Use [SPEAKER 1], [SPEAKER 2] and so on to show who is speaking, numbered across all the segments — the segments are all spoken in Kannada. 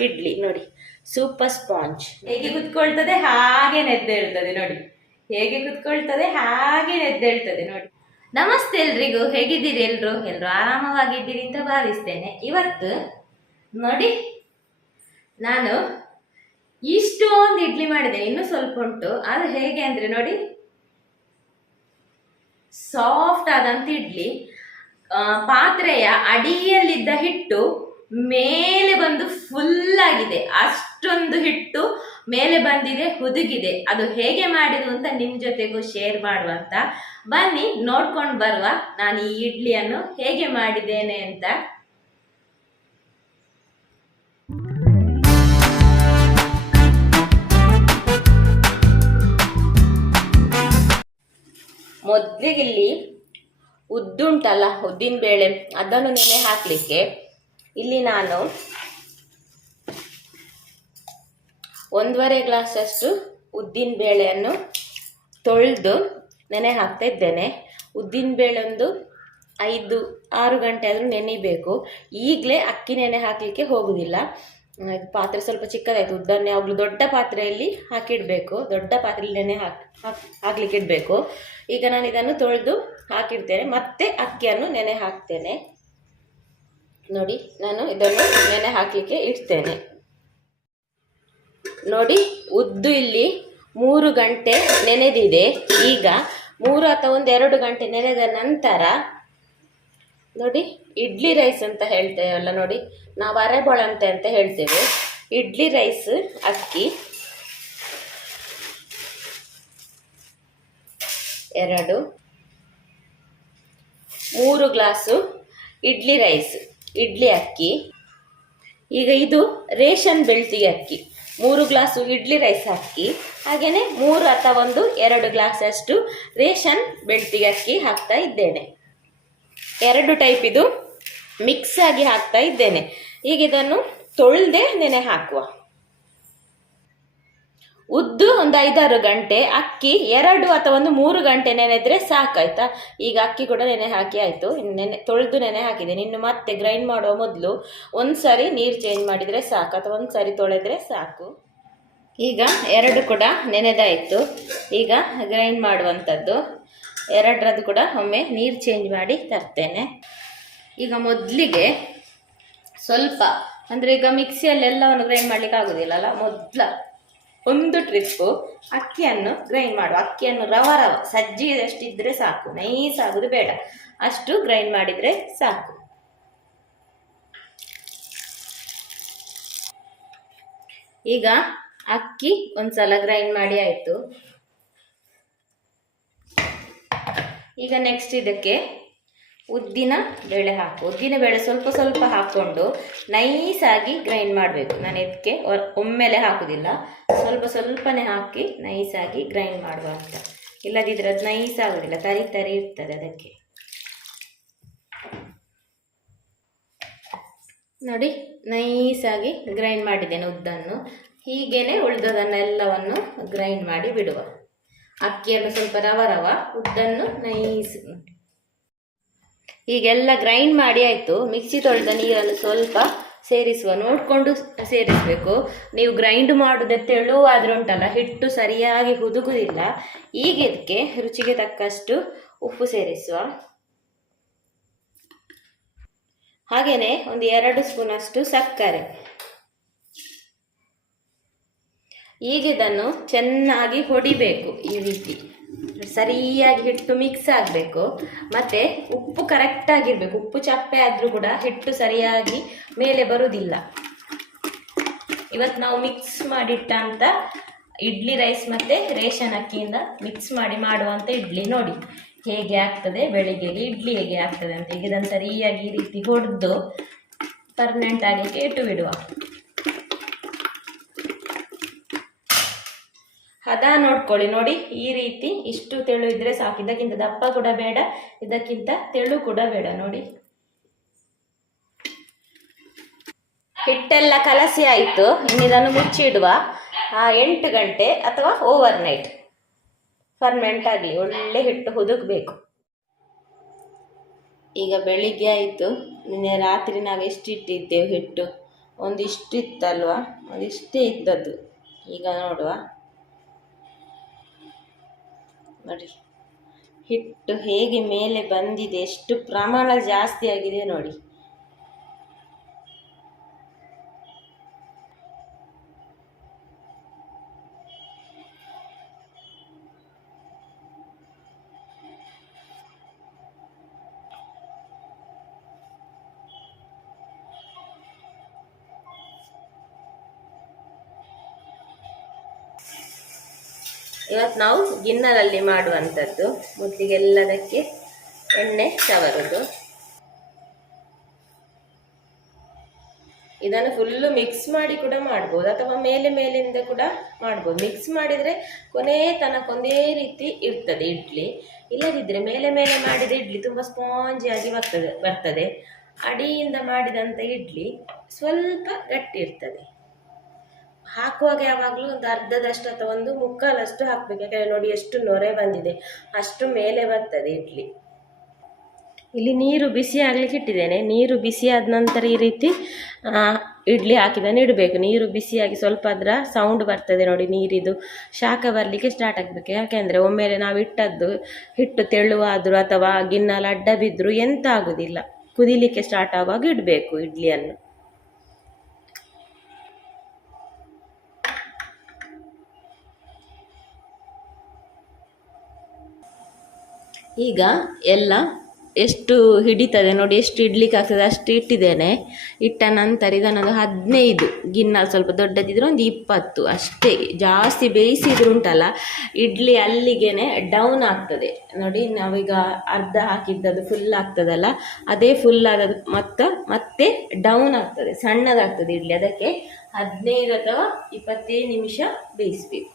[SPEAKER 1] ಇಡ್ಲಿ. ನೋಡಿ ಸೂಪರ್ ಸ್ಪಾಂಜ್ ಹೇಗೆ ಕುತ್ಕೊಳ್ತದೆ ಹಾಗೆ ನೆದ್ದೇಳ್ತದೆ ನೋಡಿ. ಹೇಗೆ ಕುತ್ಕೊಳ್ತದೆ ಹಾಗೆ ನೆದ್ದೇಳ್ತದೆ ನೋಡಿ. ನಮಸ್ತೆ ಎಲ್ರಿಗೂ ಹೇಗಿದ್ದೀರಿ ಎಲ್ರು? ಎಲ್ರು ಆರಾಮವಾಗಿದ್ದೀರಿ ಅಂತ ಭಾವಿಸ್ತೇನೆ. ಇವತ್ತು ನೋಡಿ ನಾನು ಇಷ್ಟೊಂದು ಇಡ್ಲಿ ಮಾಡಿದೆ ಇನ್ನೂ ಸ್ವಲ್ಪ ಉಂಟು. ಅದು ಹೇಗೆ ಅಂದ್ರೆ ನೋಡಿ ಸಾಫ್ಟ್ ಆದಂತ ಇಡ್ಲಿ ಪಾತ್ರೆಯ ಅಡಿಯಲ್ಲಿದ್ದ ಹಿಟ್ಟು ಮೇಲೆ ಬಂದು ಫುಲ್ ಆಗಿದೆ. ಅಷ್ಟೊಂದು ಹಿಟ್ಟು ಮೇಲೆ ಬಂದಿದೆ, ಹುದುಗಿದೆ. ಅದು ಹೇಗೆ ಮಾಡಿದ್ರು ಅಂತ ನಿಮ್ ಜೊತೆಗೂ ಶೇರ್ ಮಾಡುವ ಅಂತ. ಬನ್ನಿ, ನೋಡ್ಕೊಂಡು ಬರುವ ನಾನು ಈ ಇಡ್ಲಿಯನ್ನು ಹೇಗೆ ಮಾಡಿದ್ದೇನೆ ಅಂತ. ಮೊದ್ಲಿಗಿಲ್ಲಿ ಉದ್ದುಂಟಲ್ಲ, ಉದ್ದಿನ ಬೇಳೆ. ಅದನ್ನು ನೆನೆ ಹಾಕ್ಲಿಕ್ಕೆ ಇಲ್ಲಿ ನಾನು ಒಂದೂವರೆ ಗ್ಲಾಸಷ್ಟು ಉದ್ದಿನ ಬೇಳೆಯನ್ನು ತೊಳೆದು ನೆನೆ ಹಾಕ್ತಾ ಇದ್ದೇನೆ ಉದ್ದಿನ ಬೇಳೆ ಒಂದು ಐದು, ಆರು ಗಂಟೆ ಆದರೂ ನೆನಿಬೇಕು. ಈಗಲೇ ಅಕ್ಕಿ ನೆನೆ ಹಾಕಲಿಕ್ಕೆ ಹೋಗುವುದಿಲ್ಲ ಪಾತ್ರೆ ಸ್ವಲ್ಪ ಚಿಕ್ಕದಾಯಿತು. ಉದ್ದನ್ನು ಯಾವಾಗಲೂ ದೊಡ್ಡ ಪಾತ್ರೆಯಲ್ಲಿ ಹಾಕಿಡಬೇಕು. ದೊಡ್ಡ ಪಾತ್ರೆಯಲ್ಲಿ ನೆನೆ ಹಾಕಿ ಹಾಕ್ ಹಾಕ್ಲಿಕ್ಕೆ ಇಡಬೇಕು ಈಗ ನಾನು ಇದನ್ನು ತೊಳೆದು ಹಾಕಿಡ್ತೇನೆ. ಮತ್ತೆ ಅಕ್ಕಿಯನ್ನು ನೆನೆ ಹಾಕ್ತೇನೆ ನೋಡಿ, ನಾನು ಇದನ್ನು ನೆನೆ ಹಾಕಲಿಕ್ಕೆ ಇಡ್ತೇನೆ. ನೋಡಿ, ಉದ್ದು ಇಲ್ಲಿ ಮೂರು ಗಂಟೆ ನೆನೆದಿದೆ. ಈಗ ಮೂರು ಅಥವಾ ಒಂದು ಎರಡು ಗಂಟೆ ನೆನೆದ ನಂತರ, ನೋಡಿ, ಇಡ್ಲಿ ರೈಸ್ ಅಂತ ಹೇಳ್ತೇವಲ್ಲ ನೋಡಿ, ನಾವು ಅರೆಬೊಳಂತೆ ಅಂತ ಹೇಳ್ತೇವೆ. ಇಡ್ಲಿ ರೈಸ್, ಅಕ್ಕಿ, ಎರಡು, ಮೂರು ಗ್ಲಾಸು ಇಡ್ಲಿ ರೈಸ್. ಇಡ್ಲಿ ಅಕ್ಕಿ. ಈಗ ಇದು ರೇಷನ್ ಬೆಳ್ತಿಗೆ ಅಕ್ಕಿ. ಮೂರು ಗ್ಲಾಸು ಇಡ್ಲಿ ರೈಸ್ ಹಾಕಿ ಹಾಗೆಯೇ ಮೂರು ಅಥವಾ ಒಂದು, ಎರಡು ಗ್ಲಾಸಷ್ಟು ರೇಷನ್ ಬೆಳ್ತಿಗೆ ಅಕ್ಕಿ ಹಾಕ್ತಾ ಇದ್ದೇನೆ. ಎರಡು ಟೈಪ್ ಇದು ಮಿಕ್ಸ್ ಆಗಿ ಹಾಕ್ತಾ ಇದ್ದೇನೆ. ಈಗ ಇದನ್ನು ತೊಳೆದೇ ನೆನೆ ಹಾಕುವ. ಉದ್ದು ಒಂದು ಐದಾರು ಗಂಟೆ, ಅಕ್ಕಿ ಎರಡು ಅಥವಾ ಒಂದು ಮೂರು ಗಂಟೆ ನೆನೆದ್ರೆ ಸಾಕಾಯ್ತಾ? ಈಗ ಅಕ್ಕಿ ಕೂಡ ನೆನೆ ಹಾಕಿ ಆಯಿತು. ನೆನೆ, ತೊಳೆದು ನೆನೆ ಹಾಕಿದೆ. ಇನ್ನು ಮತ್ತೆ ಗ್ರೈಂಡ್ ಮಾಡುವ ಮೊದಲು ಒಂದು ಸಾರಿ ನೀರು ಚೇಂಜ್ ಮಾಡಿದರೆ ಸಾಕು, ಅಥವಾ ಒಂದು ಸಾರಿ ತೊಳೆದ್ರೆ ಸಾಕು. ಈಗ ಎರಡು ಕೂಡ ನೆನೆದಾಯಿತು. ಈಗ ಗ್ರೈಂಡ್ ಮಾಡುವಂಥದ್ದು. ಎರಡರದ್ದು ಕೂಡ ಒಮ್ಮೆ ನೀರು ಚೇಂಜ್ ಮಾಡಿ ತರ್ತೇನೆ. ಈಗ ಮೊದಲಿಗೆ ಸ್ವಲ್ಪ, ಅಂದರೆ ಈಗ ಮಿಕ್ಸಿಯಲ್ಲಿ ಎಲ್ಲವನ್ನು ಗ್ರೈಂಡ್ ಮಾಡ್ಲಿಕ್ಕೆ ಆಗೋದಿಲ್ಲಲ್ಲ ಮೊದಲ. ಒಂದು ಟ್ರಿಪ್ಪು ಅಕ್ಕಿಯನ್ನು ಗ್ರೈಂಡ್ ಮಾಡುವ ಅಕ್ಕಿಯನ್ನು ರವ ರವ. ಸಜ್ಜಿಗೆದಷ್ಟಿದ್ರೆ ಸಾಕು. ನೈಸ್ ಆಗೋದು ಬೇಡ. ಅಷ್ಟು ಗ್ರೈಂಡ್ ಮಾಡಿದರೆ ಸಾಕು. ಈಗ ಅಕ್ಕಿ ಒಂದ್ಸಲ ಗ್ರೈಂಡ್ ಮಾಡಿ ಆಯಿತು. ಈಗ ನೆಕ್ಸ್ಟ್ ಇದಕ್ಕೆ ಉದ್ದಿನ ಬೇಳೆ ಹಾಕು. ಉದ್ದಿನ ಬೇಳೆ ಸ್ವಲ್ಪ ಸ್ವಲ್ಪ ಹಾಕ್ಕೊಂಡು ನೈಸಾಗಿ ಗ್ರೈಂಡ್ ಮಾಡಬೇಕು. ನಾನು ಇದಕ್ಕೆ ಒಮ್ಮೆಲೆ ಹಾಕೋದಿಲ್ಲ. ಸ್ವಲ್ಪ ಸ್ವಲ್ಪನೇ ಹಾಕಿ ನೈಸಾಗಿ ಗ್ರೈಂಡ್ ಮಾಡುವ ಅಂತ. ಇಲ್ಲದಿದ್ರೆ ಅದು ನೈಸ್ ಆಗೋದಿಲ್ಲ ತರಿ ತರಿ ಇರ್ತದೆ ಅದಕ್ಕೆ. ನೋಡಿ, ನೈಸಾಗಿ ಗ್ರೈಂಡ್ ಮಾಡಿದ್ದೇನೆ ಉದ್ದನ್ನು. ಹೀಗೇನೆ ಉಳಿದದನ್ನೆಲ್ಲವನ್ನು ಗ್ರೈಂಡ್ ಮಾಡಿ ಬಿಡುವ. ಅಕ್ಕಿಯನ್ನು ಸ್ವಲ್ಪ ರವ ರವ. ಉದ್ದನ್ನು ನೈಸ್ ಈಗೆಲ್ಲ ಗ್ರೈಂಡ್ ಮಾಡಿ ಆಯಿತು. ಮಿಕ್ಸಿ ತೊಳೆದ ನೀರನ್ನು ಸ್ವಲ್ಪ ಸೇರಿಸುವ. ನೋಡಿಕೊಂಡು ಸೇರಿಸಬೇಕು. ನೀವು ಗ್ರೈಂಡ್ ಮಾಡೋದೆ ತೆಳುವಾದ್ರೆ ಉಂಟಲ್ಲ, ಹಿಟ್ಟು ಸರಿಯಾಗಿ ಹುದುಗುದಿಲ್ಲ. ಈಗ ಇದಕ್ಕೆ ರುಚಿಗೆ ತಕ್ಕಷ್ಟು ಉಪ್ಪು ಸೇರಿಸುವ. ಹಾಗೆಯೇ ಒಂದು ಎರಡು ಸ್ಪೂನ್ ಅಷ್ಟು ಸಕ್ಕರೆ. ಈಗ ಇದನ್ನು ಚೆನ್ನಾಗಿ ಹೊಡಿಬೇಕು ಈ ರೀತಿ. ಸರಿಯಾಗಿ ಹಿಟ್ಟು ಮಿಕ್ಸ್ ಆಗಬೇಕು. ಮತ್ತು ಉಪ್ಪು ಕರೆಕ್ಟಾಗಿರಬೇಕು ಉಪ್ಪು ಚಪ್ಪೆ ಆದರೂ ಕೂಡ ಹಿಟ್ಟು ಸರಿಯಾಗಿ ಮೇಲೆ ಬರುವುದಿಲ್ಲ ಇವತ್ತು ನಾವು ಮಿಕ್ಸ್ ಮಾಡಿಟ್ಟ ಅಂತ ಇಡ್ಲಿ ರೈಸ್ ಮತ್ತು ರೇಷನ್ ಅಕ್ಕಿಯಿಂದ ಮಿಕ್ಸ್ ಮಾಡಿ ಮಾಡುವಂಥ ಇಡ್ಲಿ ನೋಡಿ. ಹೇಗೆ ಆಗ್ತದೆ, ಬೆಳಿಗ್ಗೆಗೆ ಇಡ್ಲಿ ಹೇಗೆ ಆಗ್ತದೆ ಅಂತ. ಈಗ ಇದನ್ನು ಸರಿಯಾಗಿ ಈ ರೀತಿ ಹೊಡೆದು ಪರ್ಮನೆಂಟ್ ಆಗಲಿಕ್ಕೆ ಇಟ್ಟು ಬಿಡುವ. ಹದ ನೋಡ್ಕೊಳ್ಳಿ. ನೋಡಿ, ಈ ರೀತಿ ಇಷ್ಟು ತೆಳು ಇದ್ರೆ ಸಾಕು. ಇದಕ್ಕಿಂತ ದಪ್ಪ ಕೂಡ ಬೇಡ, ಇದಕ್ಕಿಂತ ತೆಳು ಕೂಡ ಬೇಡ. ನೋಡಿ. ಹಿಟ್ಟೆಲ್ಲ ಕಲಸಿ ಆಯಿತು. ಇನ್ನು ಇದನ್ನು ಮುಚ್ಚಿಡುವ. ಎಂಟು ಗಂಟೆ ಅಥವಾ ಓವರ್ ನೈಟ್ ಫರ್ಮೆಂಟ್ ಆಗಲಿ. ಒಳ್ಳೆ ಹಿಟ್ಟು ಹುದುಗಬೇಕು ಈಗ ಬೆಳಿಗ್ಗೆ ಆಯಿತು. ನಿನ್ನೆ ರಾತ್ರಿ ನಾವು ಎಷ್ಟು ಇಟ್ಟಿದ್ದೇವೆ ಹಿಟ್ಟು? ಒಂದಿಷ್ಟು ಇತ್ತಲ್ವಾ? ಒಂದಿಷ್ಟೇ ಇದ್ದದ್ದು. ಈಗ ನೋಡುವ. ನೋಡಿ. ಹಿಟ್ಟು ಹೇಗೆ ಮೇಲೆ ಬಂದಿದೆ ಎಷ್ಟು ಪ್ರಮಾಣ ಜಾಸ್ತಿ ಆಗಿದೆ ನೋಡಿ. ಇವತ್ತು ನಾವು ಗಿನ್ನರಲ್ಲಿ ಮಾಡುವಂಥದ್ದು. ಮೊದಲಿಗೆಲ್ಲದಕ್ಕೆ ಎಣ್ಣೆ ಸವರುದು ಇದನ್ನು ಫುಲ್ಲು ಮಿಕ್ಸ್ ಮಾಡಿ ಕೂಡ ಮಾಡ್ಬೋದು. ಅಥವಾ ಮೇಲೆ ಮೇಲಿಂದ ಕೂಡ ಮಾಡ್ಬೋದು. ಮಿಕ್ಸ್ ಮಾಡಿದರೆ ಕೊನೆ ತನಕ ಒಂದೇ ರೀತಿ ಇರ್ತದೆ ಇಡ್ಲಿ. ಇಲ್ಲದಿದ್ದರೆ ಮೇಲೆ ಮೇಲೆ ಮಾಡಿದ ಇಡ್ಲಿ ತುಂಬ ಸ್ಪಾಂಜಿಯಾಗಿ ಬರ್ತದೆ ಬರ್ತದೆ ಅಡಿಯಿಂದ ಮಾಡಿದಂಥ ಇಡ್ಲಿ ಸ್ವಲ್ಪ ಗಟ್ಟಿ ಇರ್ತದೆ ಹಾಕುವಾಗ ಯಾವಾಗಲೂ ಒಂದು ಅರ್ಧದಷ್ಟು ಅಥವಾ ಒಂದು ಮುಕ್ಕಾಲಷ್ಟು ಹಾಕ್ಬೇಕು. ಯಾಕಂದರೆ ನೋಡಿ ಎಷ್ಟು ನೊರೆ ಬಂದಿದೆ. ಅಷ್ಟು ಮೇಲೆ ಬರ್ತದೆ ಇಡ್ಲಿ. ಇಲ್ಲಿ ನೀರು ಬಿಸಿ ಆಗ್ಲಿಕ್ಕೆ ಇಟ್ಟಿದ್ದೇನೆ. ನೀರು ಬಿಸಿ ಆದ ನಂತರ ಈ ರೀತಿ ಇಡ್ಲಿ ಹಾಕಿದಾನೆ ಇಡಬೇಕು. ನೀರು ಬಿಸಿಯಾಗಿ ಸ್ವಲ್ಪ ಅದರ ಸೌಂಡ್ ಬರ್ತದೆ ನೋಡಿ ನೀರಿದು. ಶಾಖ ಬರಲಿಕ್ಕೆ ಸ್ಟಾರ್ಟ್ ಆಗಬೇಕು. ಯಾಕೆಂದರೆ ಒಮ್ಮೆಲೆ ನಾವು ಇಟ್ಟದ್ದು, ಹಿಟ್ಟು ತೆಳುವಾದರೂ ಅಥವಾ ಗಿನ್ನಲ್ಲಿ ಅಡ್ಡ ಬಿದ್ದರೂ ಎಂತ ಆಗೋದಿಲ್ಲ. ಕುದಿಲಿಕ್ಕೆ ಸ್ಟಾರ್ಟ್ ಆಗುವಾಗ ಇಡಬೇಕು ಇಡ್ಲಿಯನ್ನು. ಈಗ ಎಲ್ಲ ಎಷ್ಟು ಹಿಡಿತದೆ ನೋಡಿ, ಎಷ್ಟು ಇಡ್ಲಿಕ್ಕೆ ಆಗ್ತದೆ ಅಷ್ಟು ಇಟ್ಟಿದ್ದೇನೆ. ಇಟ್ಟ ನಂತರ ಇದನ್ನೊಂದು ಹದಿನೈದು ಗಿನ್ನ ಸ್ವಲ್ಪ ದೊಡ್ಡದಿದ್ರೆ ಒಂದು ಇಪ್ಪತ್ತು, ಅಷ್ಟೇ. ಜಾಸ್ತಿ ಬೇಯಿಸಿದ್ರು ಉಂಟಲ್ಲ, ಇಡ್ಲಿ ಅಲ್ಲಿಗೆ ಡೌನ್ ಆಗ್ತದೆ. ನೋಡಿ, ನಾವೀಗ ಅರ್ಧ ಹಾಕಿದ್ದದು ಫುಲ್ ಆಗ್ತದಲ್ಲ, ಅದೇ ಫುಲ್ ಆದದ್ದು ಮತ್ತ, ಮತ್ತೆ ಡೌನ್ ಆಗ್ತದೆ, ಸಣ್ಣದಾಗ್ತದೆ ಇಡ್ಲಿ. ಅದಕ್ಕೆ ಹದಿನೈದು ಅಥವಾ ಇಪ್ಪತ್ತೈದು ನಿಮಿಷ ಬೇಯಿಸ್ಬೇಕು.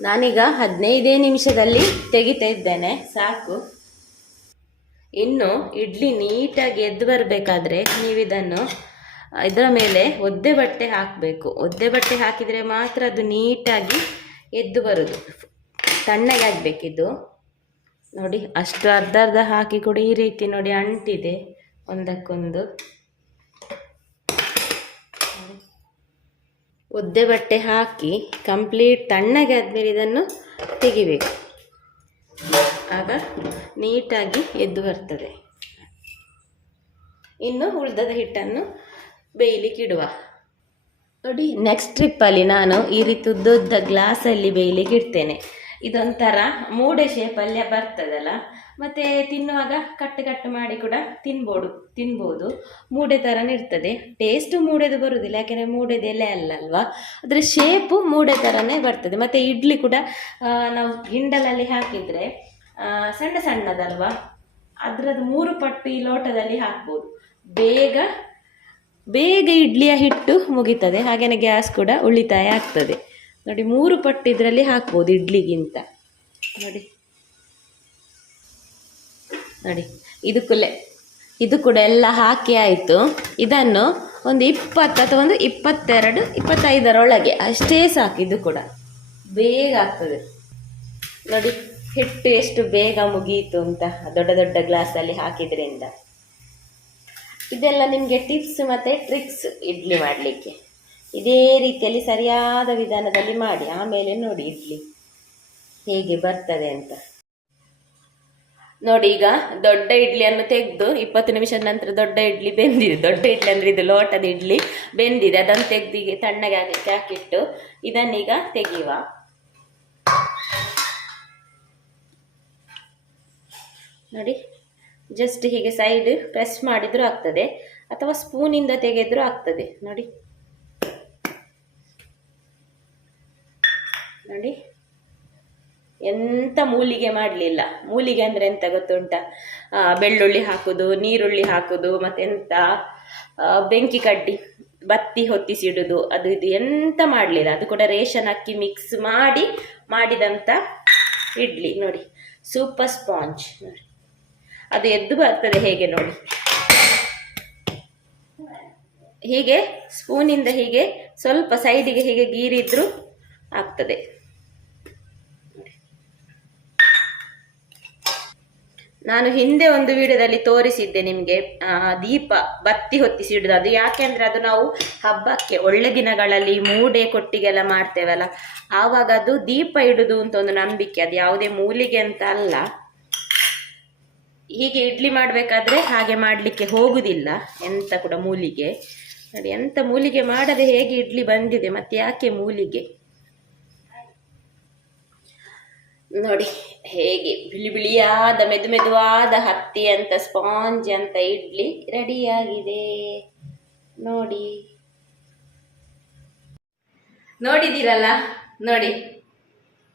[SPEAKER 1] ನಾನೀಗ ಹದಿನೈದೇ ನಿಮಿಷದಲ್ಲಿ ತೆಗಿತಾ ಇದ್ದೇನೆ. ಸಾಕು. ಇನ್ನು ಇಡ್ಲಿ ನೀಟಾಗಿ ಎದ್ದು ಬರಬೇಕಾದ್ರೆ ನೀವು ಇದನ್ನು ಇದರ ಮೇಲೆ ಒದ್ದೆ ಬಟ್ಟೆ ಹಾಕಬೇಕು. ಒದ್ದೆ ಬಟ್ಟೆ ಹಾಕಿದರೆ ಮಾತ್ರ ಅದು ನೀಟಾಗಿ ಎದ್ದು ಬರೋದು. ತಣ್ಣಗೆ ನೋಡಿ, ಅಷ್ಟು ಅರ್ಧ ಅರ್ಧ ಹಾಕಿ ಕೂಡ ಈ ರೀತಿ ನೋಡಿ ಅಂಟಿದೆ. ಒಂದಕ್ಕೊಂದು. ಒದ್ದೆ ಬಟ್ಟೆ ಹಾಕಿ ಕಂಪ್ಲೀಟ್ ತಣ್ಣಗೆ ಆದಮೇಲೆ ಇದನ್ನು ತೆಗಿಬೇಕು. ಆಗ ನೀಟಾಗಿ ಎದ್ದು ಬರ್ತದೆ. ಇನ್ನು ಉಳಿದದ ಹಿಟ್ಟನ್ನು ಬೇಯಲಿಕ್ಕೆ ಇಡುವ. ನೋಡಿ ನೆಕ್ಸ್ಟ್ ಟ್ರಿಪ್ಪಲ್ಲಿ ನಾನು ಈ ರೀತಿ ಉದ್ದುದ್ದ ಗ್ಲಾಸಲ್ಲಿ ಬೇಯಲಿಕ್ಕೆ ಇಡ್ತೇನೆ. ಇದೊಂಥರ ಮೂಡೆ ಶೇಪಲ್ಲೇ ಬರ್ತದಲ್ಲ? ಮತ್ತು ತಿನ್ನುವಾಗ ಕಟ್ಟು ಕಟ್ಟು ಮಾಡಿ ಕೂಡ ತಿನ್ಬೋದು ತಿನ್ಬೋದು. ಮೂಡೆ ಥರನೇ ಇರ್ತದೆ. ಟೇಸ್ಟು ಮೂಡೆದು ಬರುವುದಿಲ್ಲ ಯಾಕೆಂದರೆ ಮೂಡೆದು ಎಲೆ ಅಲ್ಲ ಅಲ್ವಾ ಅದರ ಶೇಪು ಮೂಡೆ ಥರನೇ ಬರ್ತದೆ. ಮತ್ತು ಇಡ್ಲಿ ಕೂಡ ನಾವು ಗಿಂಡಲಲ್ಲಿ ಹಾಕಿದರೆ ಸಣ್ಣ ಸಣ್ಣದಲ್ವಾ? ಅದರದ್ದು ಮೂರು ಪಟ್ಟು ಈ ಲೋಟದಲ್ಲಿ ಹಾಕ್ಬೋದು. ಬೇಗ ಬೇಗ ಇಡ್ಲಿಯ ಹಿಟ್ಟು ಮುಗೀತದೆ. ಹಾಗೆಯೇ ಗ್ಯಾಸ್ ಕೂಡ ಉಳಿತಾಯ ಆಗ್ತದೆ. ನೋಡಿ, ಮೂರು ಪಟ್ಟು ಇದರಲ್ಲಿ ಹಾಕ್ಬೋದು ಇಡ್ಲಿಗಿಂತ. ನೋಡಿ. ನೋಡಿ, ಇದು ಕುಲೆ ಇದು ಕೂಡ ಎಲ್ಲ ಹಾಕಿ ಆಯಿತು. ಇದನ್ನು ಒಂದು ಇಪ್ಪತ್ತು ಅಥವಾ ಒಂದು ಇಪ್ಪತ್ತೆರಡು, ಇಪ್ಪತ್ತೈದರೊಳಗೆ ಅಷ್ಟೇ ಸಾಕು ಇದು ಕೂಡ. ಬೇಗ ಆಗ್ತದೆ. ನೋಡಿ, ಹಿಟ್ಟು ಎಷ್ಟು ಬೇಗ ಮುಗಿಯಿತು ಅಂತ ದೊಡ್ಡ ದೊಡ್ಡ ಗ್ಲಾಸಲ್ಲಿ ಹಾಕಿದ್ರಿಂದ. ಇದೆಲ್ಲ ನಿಮಗೆ ಟಿಪ್ಸ್ ಮತ್ತು ಟ್ರಿಕ್ಸ್ ಇಡ್ಲಿ ಮಾಡಲಿಕ್ಕೆ. ಇದೇ ರೀತಿಯಲ್ಲಿ ಸರಿಯಾದ ವಿಧಾನದಲ್ಲಿ ಮಾಡಿ, ಆಮೇಲೆ ನೋಡಿ ಇಡ್ಲಿ. ಹೇಗೆ ಬರ್ತದೆ ಅಂತ. ನೋಡಿ ಈಗ ದೊಡ್ಡ ಇಡ್ಲಿಯನ್ನು ತೆಗೆದು ಇಪ್ಪತ್ತು ನಿಮಿಷದ ನಂತರ ದೊಡ್ಡ ಇಡ್ಲಿ ಬೆಂದಿದೆ. ದೊಡ್ಡ ಇಡ್ಲಿ ಅಂದರೆ ಇದು ಲೋಟದ ಇಡ್ಲಿ ಬೆಂದಿದೆ. ಅದನ್ನು ತೆಗೆದು ಈಗ ತಣ್ಣಗೆ ಆಗಲಿಕ್ಕೆ ಹಾಕಿಟ್ಟು ಇದನ್ನೀಗ ತೆಗೆಯುವ. ನೋಡಿ ಜಸ್ಟ್ ಹೀಗೆ ಸೈಡ್ ಪ್ರೆಸ್ ಮಾಡಿದರೂ ಆಗ್ತದೆ, ಅಥವಾ ಸ್ಪೂನಿಂದ ತೆಗೆದರೂ ಆಗ್ತದೆ. ನೋಡಿ. ನೋಡಿ. ಎಂತ ಮೂಲಿಗೆ ಮಾಡಲಿಲ್ಲ. ಮೂಲಿಗೆ ಅಂದರೆ ಎಂತ ಗೊತ್ತುಂಟ? ಬೆಳ್ಳುಳ್ಳಿ ಹಾಕೋದು ನೀರುಳ್ಳಿ ಹಾಕೋದು ಮತ್ತೆಂತ ಆ, ಬೆಂಕಿ ಕಡ್ಡಿ ಬತ್ತಿ ಹೊತ್ತಿಸಿಡುದು ಅದು ಇದು ಎಂತ ಮಾಡಲಿಲ್ಲ. ಅದು ಕೂಡ ರೇಷನ್ ಅಕ್ಕಿ ಮಿಕ್ಸ್ ಮಾಡಿ ಮಾಡಿದಂಥ ಇಡ್ಲಿ. ನೋಡಿ ಸೂಪರ್ ಸ್ಪಾಂಜ್ ನೋಡಿ. ಅದು ಎದ್ದು ಬರ್ತದೆ ಹೇಗೆ ನೋಡಿ. ಹೀಗೆ ಸ್ಪೂನಿಂದ ಹೀಗೆ ಸ್ವಲ್ಪ ಸೈಡಿಗೆ ಹೀಗೆ ಗೀರಿದ್ರು ಆಗ್ತದೆ. ನಾನು ಹಿಂದೆ ಒಂದು ವಿಡಿಯೋದಲ್ಲಿ ತೋರಿಸಿದ್ದೆ ನಿಮಗೆ ದೀಪ ಬತ್ತಿ ಹೊತ್ತಿಸಿ ಇಡುದು. ಅದು ಯಾಕೆಂದ್ರೆ ಅದು ನಾವು ಹಬ್ಬಕ್ಕೆ, ಒಳ್ಳೆ ದಿನಗಳಲ್ಲಿ ಮೂಡೆ ಕೊಟ್ಟಿಗೆಲ್ಲ ಮಾಡ್ತೇವಲ್ಲ. ಆವಾಗ ಅದು ದೀಪ ಇಡುದು ಅಂತ ಒಂದು ನಂಬಿಕೆ, ಅದು ಯಾವುದೇ ಮೂಲಿಗೆ ಅಂತ ಅಲ್ಲ. ಹೀಗೆ ಇಡ್ಲಿ ಮಾಡಬೇಕಾದ್ರೆ ಹಾಗೆ ಮಾಡಲಿಕ್ಕೆ ಹೋಗುದಿಲ್ಲ, ಎಂತ ಕೂಡ ಮೂಲಿಗೆ. ನೋಡಿ, ಎಂತ ಮೂಲಿಗೆ ಮಾಡದೆ ಹೇಗೆ ಇಡ್ಲಿ ಬಂದಿದೆ, ಮತ್ತೆ ಯಾಕೆ ಮೂಲಿಗೆ? ನೋಡಿ, ಹೇಗೆ ಬಿಳಿ ಬಿಳಿಯಾದ, ಮೆದು ಮೆದುವಾದ ಹತ್ತಿ ಅಂತ, ಸ್ಪಾಂಜ್ ಅಂತ ಇಡ್ಲಿ ರೆಡಿಯಾಗಿದೆ. ನೋಡಿ. ನೋಡಿದಿರಲ್ಲ ನೋಡಿ.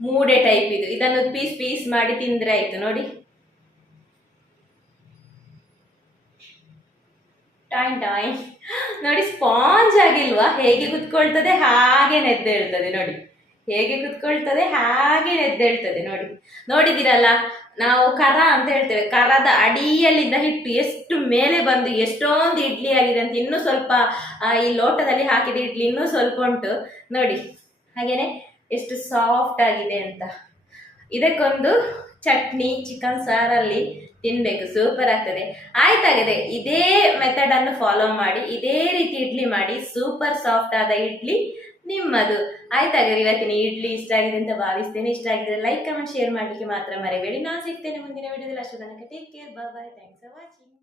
[SPEAKER 1] ಮೂಡೆ ಟೈಪ್ ಇದು. ಇದನ್ನು ಪೀಸ್ ಪೀಸ್ ಮಾಡಿ ತಿಂದ್ರೆ ಆಯ್ತು. ನೋಡಿ. Toy toy. ನೋಡಿ, ಸ್ಪಾಂಜ್ ಆಗಿಲ್ವಾ? ಹೇಗೆ ಕುತ್ಕೊಳ್ತದೆ? ಹಾಗೆ ನೆದ್ದೇಳ್ತದೆ. ನೋಡಿ. ಹೇಗೆ ಕುತ್ಕೊಳ್ತದೆ, ಹಾಗೆ ಎದ್ದೇಳ್ತದೆ. ನೋಡಿ ನೋಡಿದಿರಲ್ಲ ನಾವು ಕರ ಅಂತ ಹೇಳ್ತೇವೆ. ಕರದ ಅಡಿಯಲ್ಲಿದ್ದ ಹಿಟ್ಟು ಎಷ್ಟು ಮೇಲೆ ಬಂದು ಎಷ್ಟೊಂದು ಇಡ್ಲಿ ಆಗಿದೆ ಅಂತ ಇನ್ನೂ ಸ್ವಲ್ಪ ಈ ಲೋಟದಲ್ಲಿ ಹಾಕಿದ ಇಡ್ಲಿ ಇನ್ನೂ ಸ್ವಲ್ಪ ಉಂಟು. ನೋಡಿ, ಹಾಗೇನೆ ಎಷ್ಟು ಸಾಫ್ಟ್ ಆಗಿದೆ ಅಂತ. ಇದಕ್ಕೊಂದು ಚಟ್ನಿ, ಚಿಕನ್ ಸಾರಲ್ಲಿ ತಿನ್ಬೇಕು. ಸೂಪರ್ ಆಗ್ತದೆ. ಆಯ್ತಾಗಿದೆ. ಇದೇ ಮೆಥಡ್ ಅನ್ನು ಫಾಲೋ ಮಾಡಿ, ಇದೇ ರೀತಿ ಇಡ್ಲಿ ಮಾಡಿ, ಸೂಪರ್ ಸಾಫ್ಟ್ ಆದ ಇಡ್ಲಿ ನಿಮ್ಮದು. ಆಯ್ತಾಗಿದೆ ಇವತ್ತಿನ ಇಡ್ಲಿ ಇಷ್ಟ ಆಗಿದೆ ಅಂತ ಭಾವಿಸ್ತೇನೆ. ಇಷ್ಟ ಆಗಿದ್ರೆ ಲೈಕ್ ಕಮೆಂಟ್ ಶೇರ್ ಮಾಡಲಿಕ್ಕೆ ಮಾತ್ರ ಮರೆಯಬೇಡಿ ನಾನು ಸಿಗ್ತೇನೆ ಮುಂದಿನ ವಿಡಿಯೋದಲ್ಲಿ. ಅಷ್ಟು ತನಕ take care bye bye thanks for watching